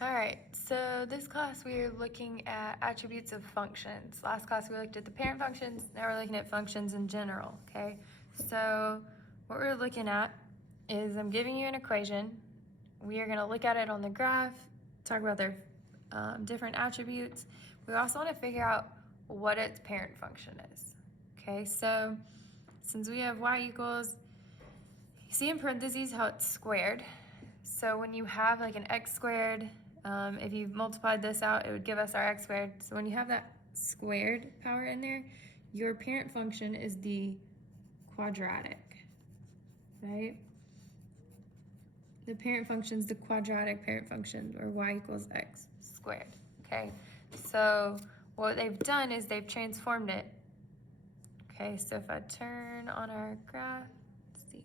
All right, so this class we are looking at attributes of functions. Last class we looked at the parent functions, now we're looking at functions in general, okay? So what we're looking at is I'm giving you an equation. We are gonna look at it on the graph, talk about their different attributes. We also wanna figure out what its parent function is, okay? So since we have y equals, you see in parentheses how it's squared. So when you have like an x squared, if you multiplied this out, it would give us our x squared. So when you have that squared power in there, your parent function is the quadratic, right? The parent function is the quadratic parent function, or y equals x squared, okay? So what they've done is they've transformed it. Okay, so if I turn on our graph, let's see.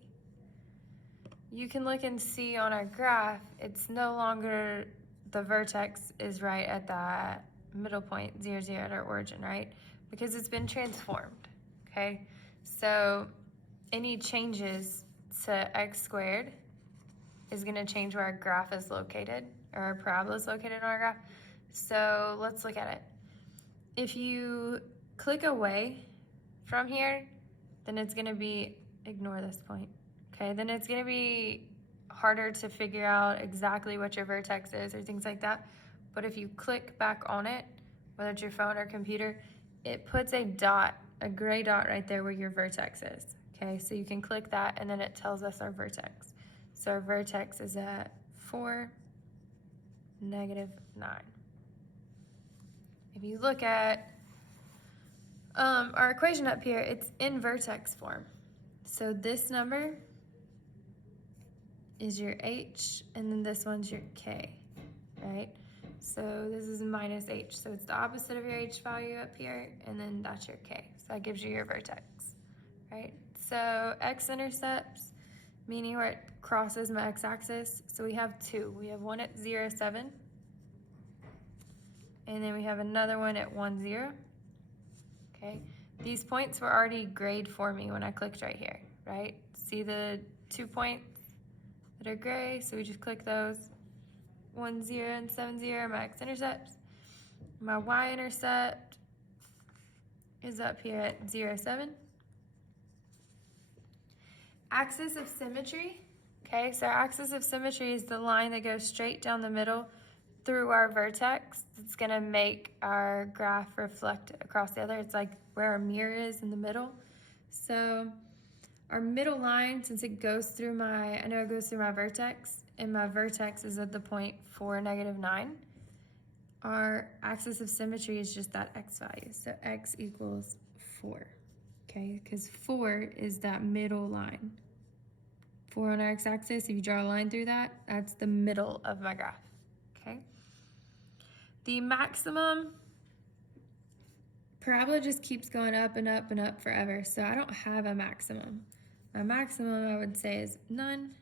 You can look and see on our graph, it's no longer the vertex is right at that middle point, 0, 0 at our origin, right? Because it's been transformed, okay? So any changes to x squared is gonna change where our graph is located, or our parabola is located on our graph. So let's look at it. If you click away from here, then it's gonna be, ignore this point, okay? Then it's gonna be harder to figure out exactly what your vertex is or things like that. But if you click back on it, whether it's your phone or computer, it puts a dot, a gray dot right there where your vertex is, okay? So you can click that and then it tells us our vertex. So our vertex is at 4, -9. If you look at our equation up here, it's in vertex form. So this number is your h, and then this one's your k, right? So this is minus h, so it's the opposite of your h value up here, and then that's your k. So that gives you your vertex, right? So x-intercepts, meaning where it crosses my x-axis. So we have two. We have one at 0, 7, and then we have another one at 1, 0. Okay, these points were already grayed for me when I clicked right here, right? See the 2 points that are gray, so we just click those. 1, 0, and 7, 0 are my x-intercepts. My y-intercept is up here at 0, 7. Axis of symmetry, okay, so axis of symmetry is the line that goes straight down the middle through our vertex. It's gonna make our graph reflect across the other. It's like where our mirror is in the middle. So our middle line, since it goes through I know it goes through my vertex, and my vertex is at the point 4, -9. Our axis of symmetry is just that x value. So x equals 4, okay? Because 4 is that middle line. 4 on our x-axis, if you draw a line through that, that's the middle of my graph, okay? The maximum parabola just keeps going up and up and up forever, so I don't have a maximum. My maximum, I would say, is none.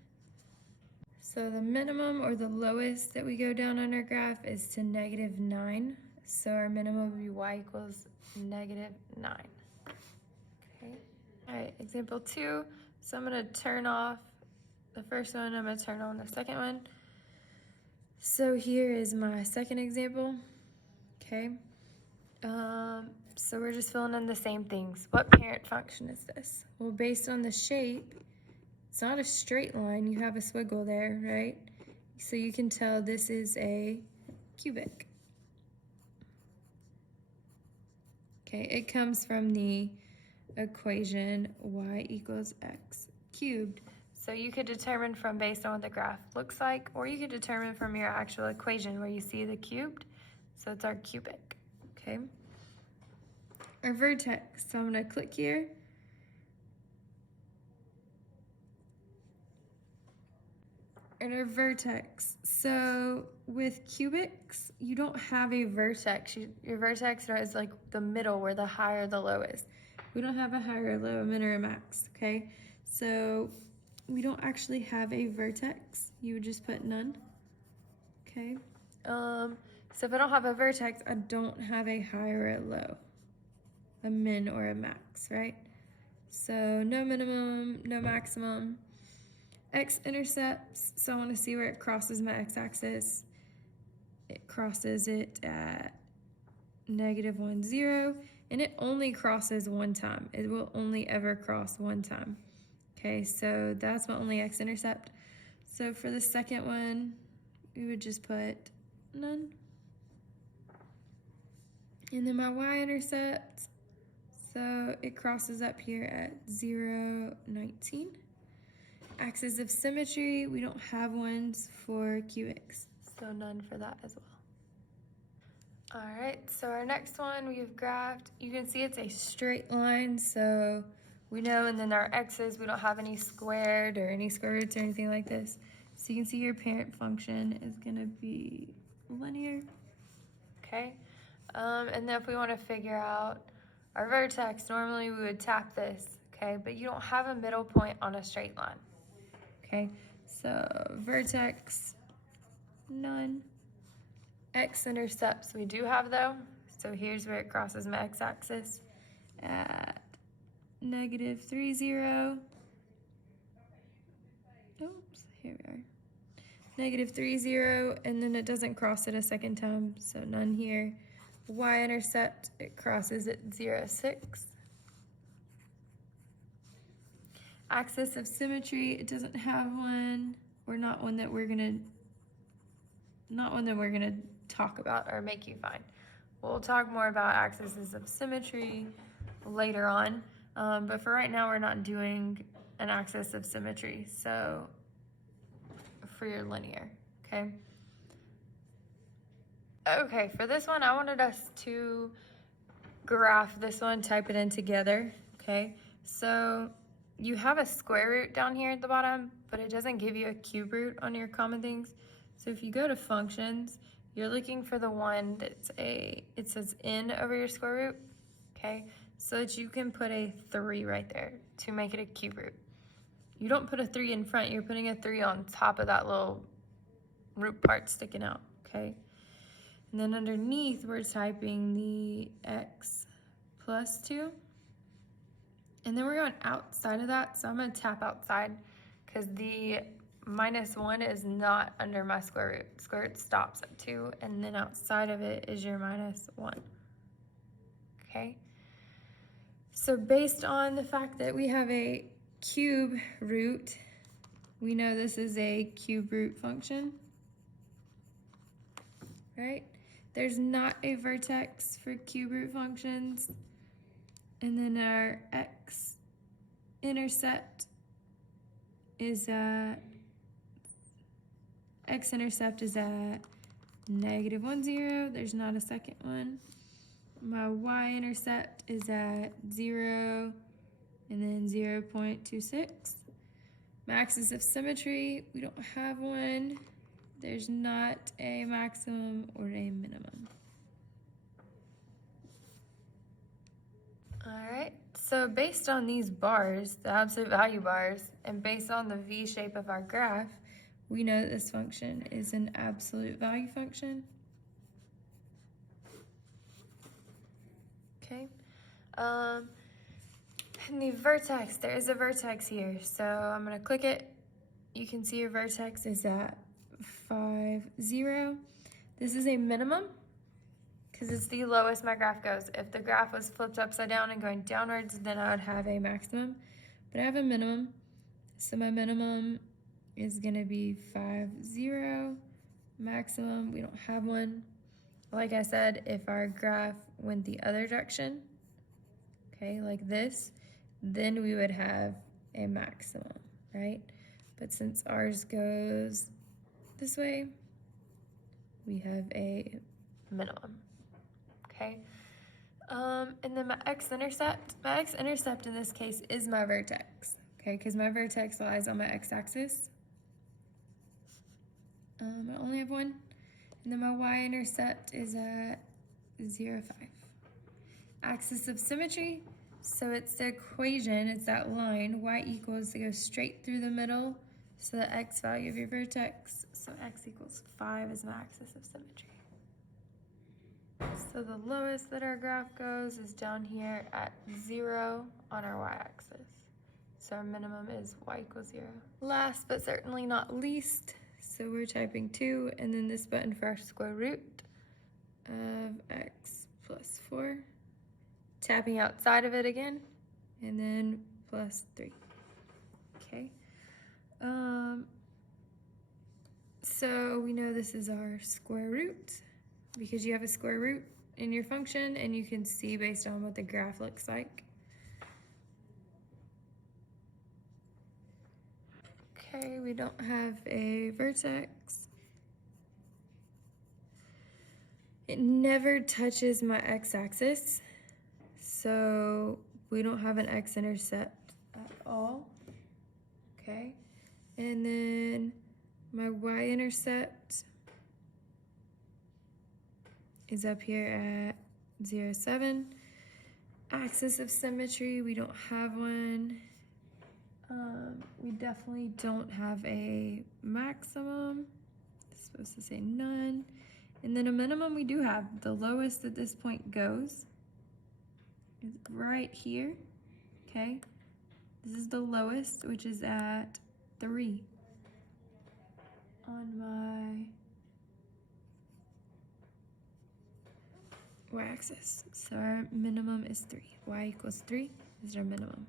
So the minimum or the lowest that we go down on our graph is to -9. So our minimum would be y equals -9. Okay. All right, example 2. So I'm gonna turn off the first one, I'm gonna turn on the second one. So here is my second example, okay? So we're just filling in the same things. What parent function is this? Well, based on the shape, it's not a straight line, you have a swiggle there, right? So you can tell this is a cubic. Okay, it comes from the equation y equals x cubed. So you could determine from based on what the graph looks like, or you could determine from your actual equation where you see the cubed. So it's our cubic, okay? Our vertex, so I'm gonna click here. And our vertex, so with cubics, you don't have a vertex. Your vertex is like the middle where the high or the low is. We don't have a high or a low, a min or a max, okay? So we don't actually have a vertex. You would just put none, okay? So if I don't have a vertex, I don't have a high or a low, a min or a max, right? So no minimum, no maximum. X-intercepts, so I want to see where it crosses my x-axis. it crosses it at -1, 0, and it only crosses one time. It will only ever cross one time. Okay, so that's my only x-intercept. So for the second one, we would just put none. And then my y-intercept, so it crosses up here at 0, 19. Axis of symmetry, we don't have ones for QX, so none for that as well. All right, so our next one we've graphed. You can see it's a straight line, so we know, and then our x's, we don't have any squared or any square roots or anything like this. So you can see your parent function is gonna be linear, okay? And then if we wanna figure out our vertex, normally we would tap this, okay? But you don't have a middle point on a straight line, okay? So vertex, none. X-intercepts we do have though. So here's where it crosses my x-axis at -3, 0. Oops, here we are. -3, 0, and then it doesn't cross it a second time, so none here. Y-intercept, it crosses at 0, 6. Axis of symmetry, it doesn't have one, or not one that we're gonna talk about or make you find. We'll talk more about axes of symmetry later on, but for right now we're not doing an axis of symmetry, so for your linear, okay? Okay, for this one I wanted us to graph this one, type it in together, okay? So you have a square root down here at the bottom, but it doesn't give you a cube root on your common things. So if you go to functions, you're looking for the one that's it says n over your square root, okay? So that you can put a 3 right there to make it a cube root. You don't put a 3 in front, you're putting a 3 on top of that little root part sticking out, okay? And then underneath, we're typing the x plus 2. And then we're going outside of that, so I'm gonna tap outside because the -1 is not under my square root. Square root stops at 2, and then outside of it is your -1, okay? So based on the fact that we have a cube root, we know this is a cube root function, right? There's not a vertex for cube root functions. And then our x-intercept is at x-intercept is at -1, 0. There's not a second one. My y-intercept is at 0 and then 0.26. My axis of symmetry, we don't have one. There's not a maximum or a minimum. All right, so based on these bars, the absolute value bars, and based on the V shape of our graph, we know that this function is an absolute value function. Okay, and the vertex, there is a vertex here, so I'm gonna click it. You can see your vertex is at 5, 0. This is a minimum because it's the lowest my graph goes. If the graph was flipped upside down and going downwards, then I would have a maximum, but I have a minimum. So my minimum is gonna be 5, 0. Maximum, we don't have one. Like I said, if our graph went the other direction, okay, like this, then we would have a maximum, right? But since ours goes this way, we have a minimum, okay? And then my x-intercept in this case is my vertex, okay? Because my vertex lies on my x-axis. I only have one. And then my y-intercept is at 0, 5. Axis of symmetry, so it's the equation, it's that line, y equals to go straight through the middle, so the x value of your vertex, so x equals 5 is my axis of symmetry. So the lowest that our graph goes is down here at 0 on our y-axis. So our minimum is y equals 0. Last but certainly not least, So we're typing 2, and then this button for our square root of x plus 4. Tapping outside of it again, and then plus 3. Okay. So we know this is our square root because you have a square root in your function, and you can see based on what the graph looks like. Okay, we don't have a vertex. It never touches my x-axis, so we don't have an x-intercept at all. Okay, and then my y-intercept is up here at 0, 7. Axis of symmetry, we don't have one. We definitely don't have a maximum. It's supposed to say none. And then a minimum we do have. The lowest that this point goes is right here, okay? This is the lowest, which is at 3 on my y-axis. So our minimum is 3. Y equals 3 is our minimum.